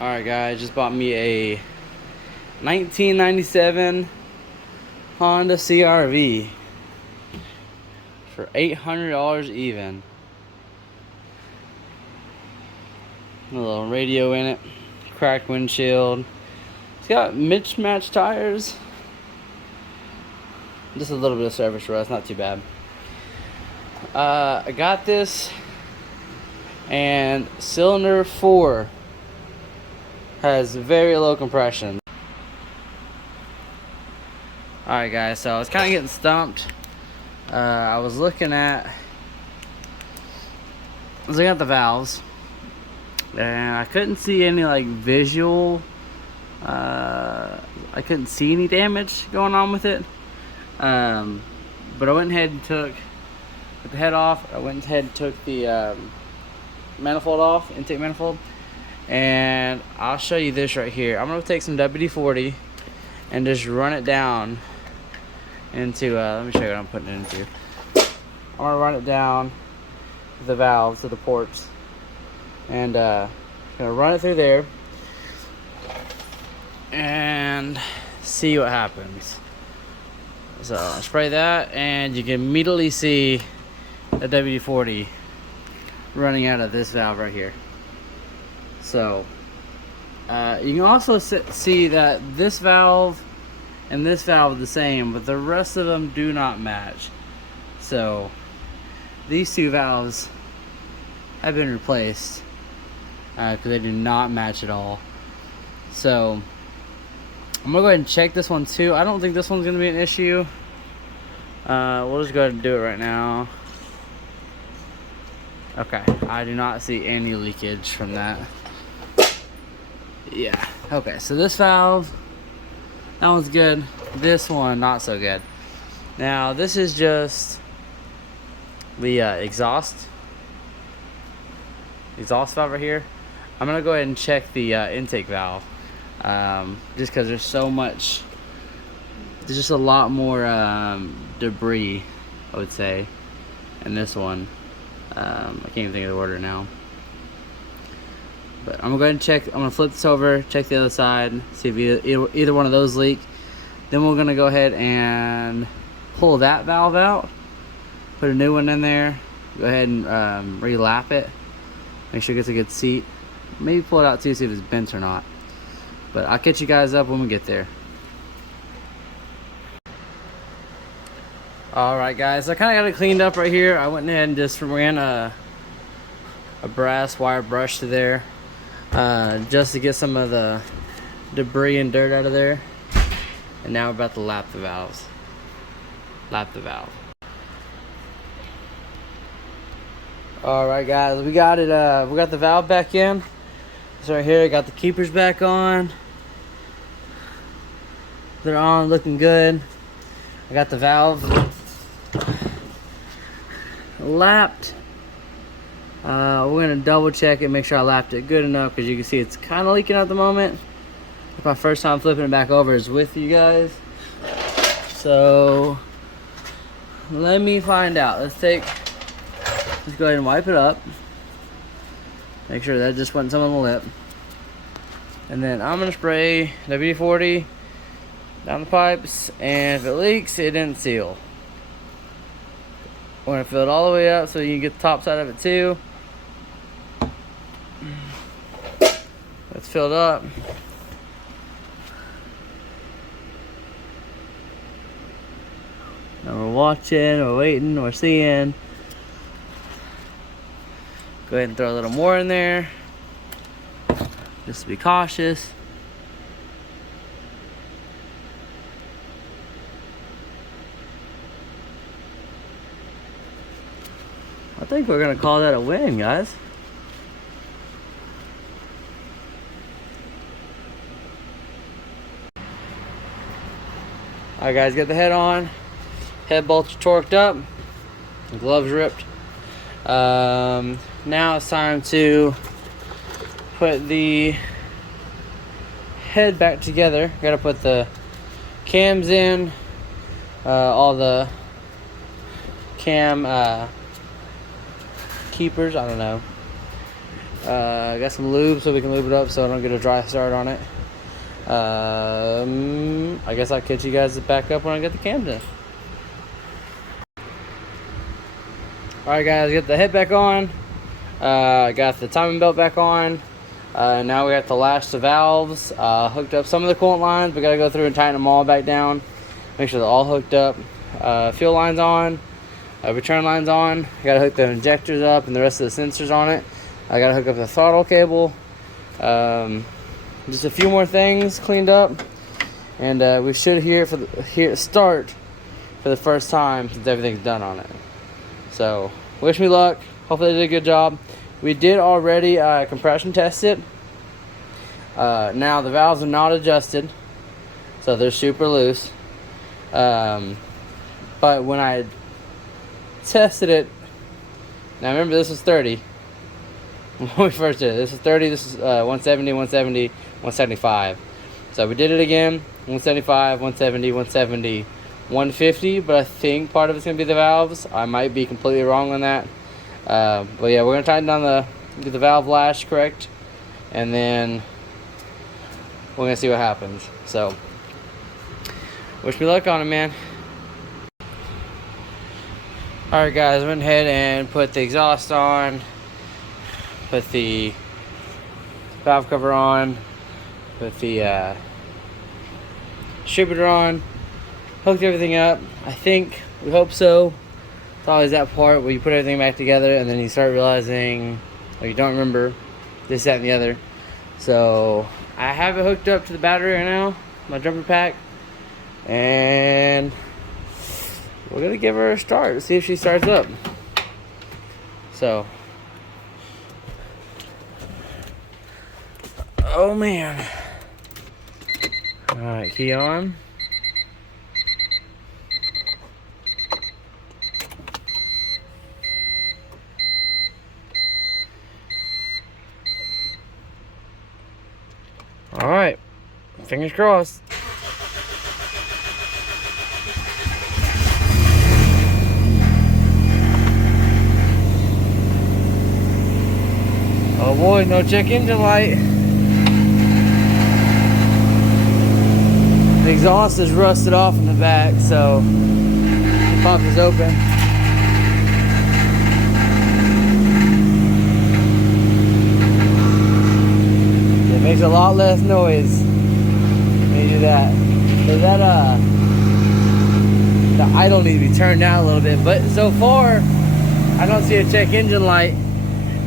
Alright guys, just bought me a 1997 Honda CRV for $800 even. A little radio in it, cracked windshield. It's got mismatched tires. Just a little bit of service rust, not too bad. I got this, and cylinder 4 has very low compression. Alright guys, so I was kind of getting stumped. I was looking at the valves, and I couldn't see any like visual, I couldn't see any damage going on with it. But I went ahead and took the head off. I went ahead and took the manifold off, intake manifold. And I'll show you this right here. I'm going to take some WD-40 and just run it down into, let me show you what I'm putting it into. I'm going to run it down the valves, to the ports. And going to run it through there and see what happens. So I'll spray that, and you can immediately see the WD-40 running out of this valve right here. So you can also see that this valve and this valve are the same, but the rest of them do not match. So these two valves have been replaced because they do not match at all. So I'm gonna go ahead and check this one too. I don't think this one's gonna be an issue. We'll just go ahead and do it right now. Okay, I do not see any leakage from that. Yeah, okay, so this valve, that one's good. This one, not so good. Now, this is just the exhaust valve right here. I'm gonna go ahead and check the intake valve, just because there's just a lot more debris, I would say, in this one. I can't even think of the order now. But I'm gonna go ahead and check. I'm gonna flip this over, check the other side, see if either one of those leak. Then we're gonna go ahead and pull that valve out, put a new one in there, go ahead and re-lap it, make sure it gets a good seat. Maybe pull it out too, see if it's bent or not. But I'll catch you guys up when we get there. Alright guys, I kinda got it cleaned up right here. I went ahead and just ran a brass wire brush to there, just to get some of the debris and dirt out of there. And now we're about to lap the valves. Lap the valve. Alright guys, we got it, we got the valve back in. It's right here, got the keepers back on. They're on, looking good. I got the valve lapped. We're gonna double check it, make sure I lapped it good enough, because you can see it's kind of leaking at the moment. It's my first time flipping it back over is with you guys, so let me find out. Let's go ahead and wipe it up, make sure that just wasn't some on the lip, and then I'm gonna spray WD-40 down the pipes, and if it leaks, it didn't seal. We're gonna fill it all the way up so you can get the top side of it too. It's filled up. Now we're watching, we're waiting, we're seeing. Go ahead and throw a little more in there, just to be cautious. I think we're gonna call that a win, guys. Alright guys, get the head on. Head bolts are torqued up. The gloves ripped. Now it's time to put the head back together. Gotta put the cams in, all the cam keepers, I don't know. I got some lube so we can lube it up so I don't get a dry start on it. I guess I'll catch you guys back up when I get the cam done. Alright guys, get the head back on. Got the timing belt back on. Now we have to lash the valves. Hooked up some of the coolant lines. We gotta go through and tighten them all back down. Make sure they're all hooked up. Fuel lines on. Return lines on. Gotta hook the injectors up and the rest of the sensors on it. I gotta hook up the throttle cable. Just a few more things cleaned up, and we should start for the first time since everything's done on it. So wish me luck. Hopefully they did a good job. We did already compression test it. Now the valves are not adjusted, so they're super loose. But when I tested it, now remember this was 30 when we first did it. This is 30, this is 170, 170, 175. So we did it again, 175, 170, 170, 150, but I think part of it's going to be the valves. I might be completely wrong on that. But yeah, we're going to tighten down get the valve lash correct, and then we're going to see what happens. So wish me luck on it, man. Alright guys, I went ahead and put the exhaust on, put the valve cover on, put the distributor on, hooked everything up. We hope so. It's always that part where you put everything back together and then you start realizing, or you don't remember this, that, and the other. So I have it hooked up to the battery right now, my jumper pack, and we're gonna give her a start, see if she starts up. So, oh man. Alright, key on. Alright, fingers crossed. Oh boy, no check engine light. The exhaust is rusted off in the back, so the pump is open. It makes a lot less noise when you do that. So that the idle needs to be turned down a little bit, but so far I don't see a check engine light.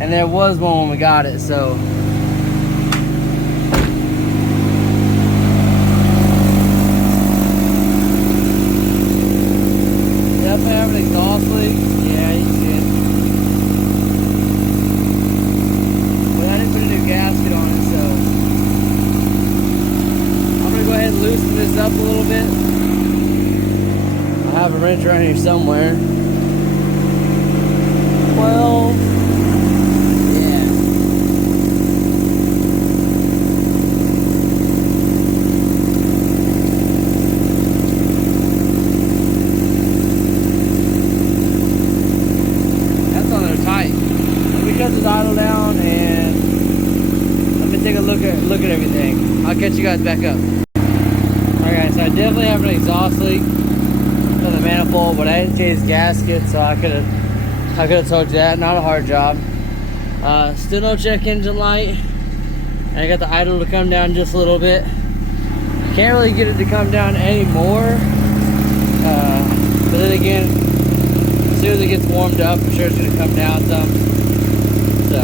And there was one when we got it, so. Definitely have an exhaust leak. Yeah, you can see it. But I didn't put a new gasket on it, so. I'm gonna go ahead and loosen this up a little bit. I have a wrench around here somewhere. 12. Idle down, and let me take a look at everything. I'll catch you guys back up. Alright, so I definitely have an exhaust leak from the manifold, but I didn't change gasket, so I could have told you that. Not a hard job. Still no check engine light, and I got the idle to come down just a little bit. Can't really get it to come down anymore, but then again, as soon as it gets warmed up, I'm sure it's going to come down some. So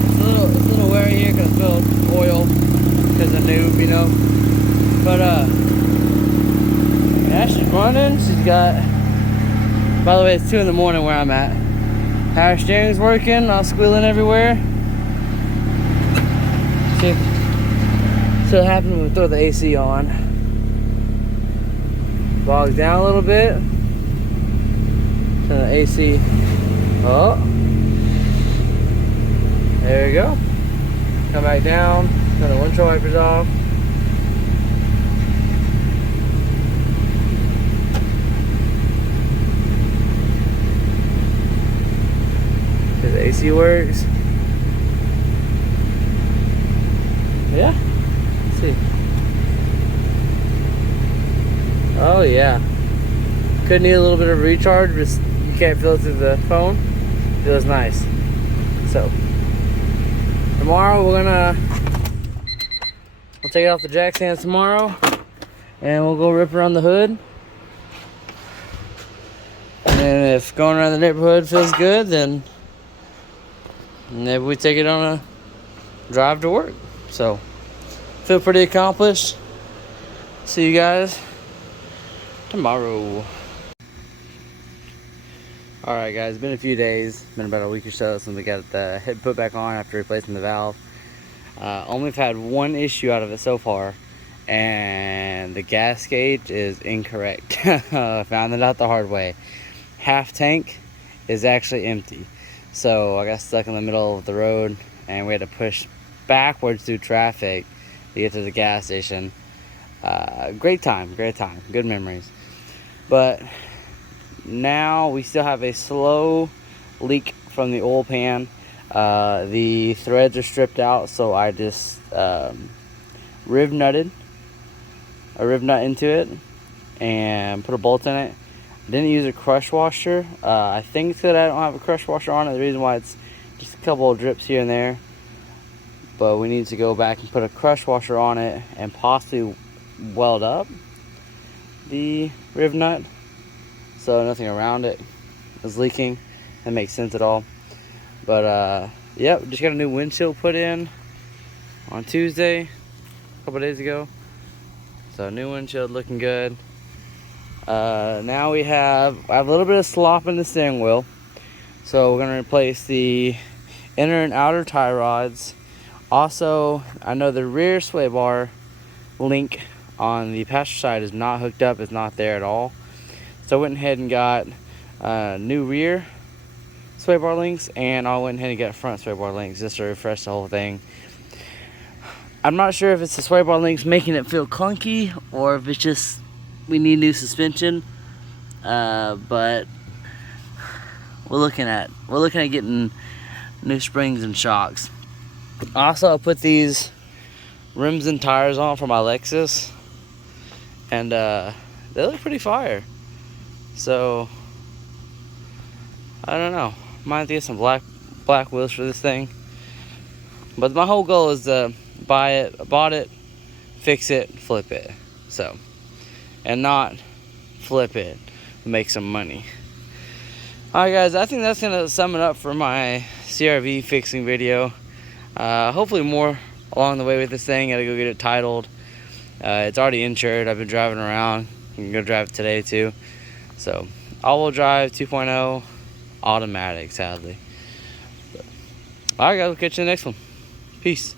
it's a little wary here because I spilled oil because I'm new, you know. But yeah, she's running. She's got. By the way, it's 2 in the morning where I'm at. Power steering's working. Not squealing everywhere. See what happens when we throw the AC on. Bogs down a little bit. Turn the AC. Oh, there you go. Come back down. Turn the windshield wipers off. AC works. Yeah. Let's see. Oh yeah. Could need a little bit of recharge, but you can't feel it through the phone. Feels nice. So tomorrow we'll take it off the jack stands tomorrow, and we'll go rip around the hood. And then if going around the neighborhood feels good, then maybe we take it on a drive to work. So feel pretty accomplished. See you guys tomorrow. Alright guys, it's been a few days, been about a week or so since we got the head put back on after replacing the valve. Only have had one issue out of it so far, and the gas gauge is incorrect. Found it out the hard way. Half tank is actually empty. So I got stuck in the middle of the road and we had to push backwards through traffic to get to the gas station. Great time, good memories. But now we still have a slow leak from the oil pan. The threads are stripped out, so I just riv nut into it and put a bolt in it. I didn't use a crush washer. I think that I don't have a crush washer on it. The reason why it's just a couple of drips here and there, but we need to go back and put a crush washer on it and possibly weld up the riv nut so nothing around it is leaking. That makes sense at all. But yep, just got a new windshield put in on Tuesday, a couple days ago. So new windshield looking good. Now I have a little bit of slop in the steering wheel, so we're gonna replace the inner and outer tie rods. Also, I know the rear sway bar link on the passenger side is not hooked up, it's not there at all. So I went ahead and got new rear sway bar links, and I went ahead and got front sway bar links just to refresh the whole thing. I'm not sure if it's the sway bar links making it feel clunky or if it's just we need new suspension, but we're looking at getting new springs and shocks. Also, I put these rims and tires on for my Lexus, and they look pretty fire. So I don't know, might have to get some black wheels for this thing. But my whole goal is to bought it, fix it, flip it. So, and not flip it, make some money. Alright guys, I think that's gonna sum it up for my CRV fixing video. Hopefully more along the way with this thing. Gotta go get it titled. It's already insured. I've been driving around. You can go drive it today too. So all-wheel drive 2.0 automatic, sadly. Alright guys, we'll catch you in the next one. Peace.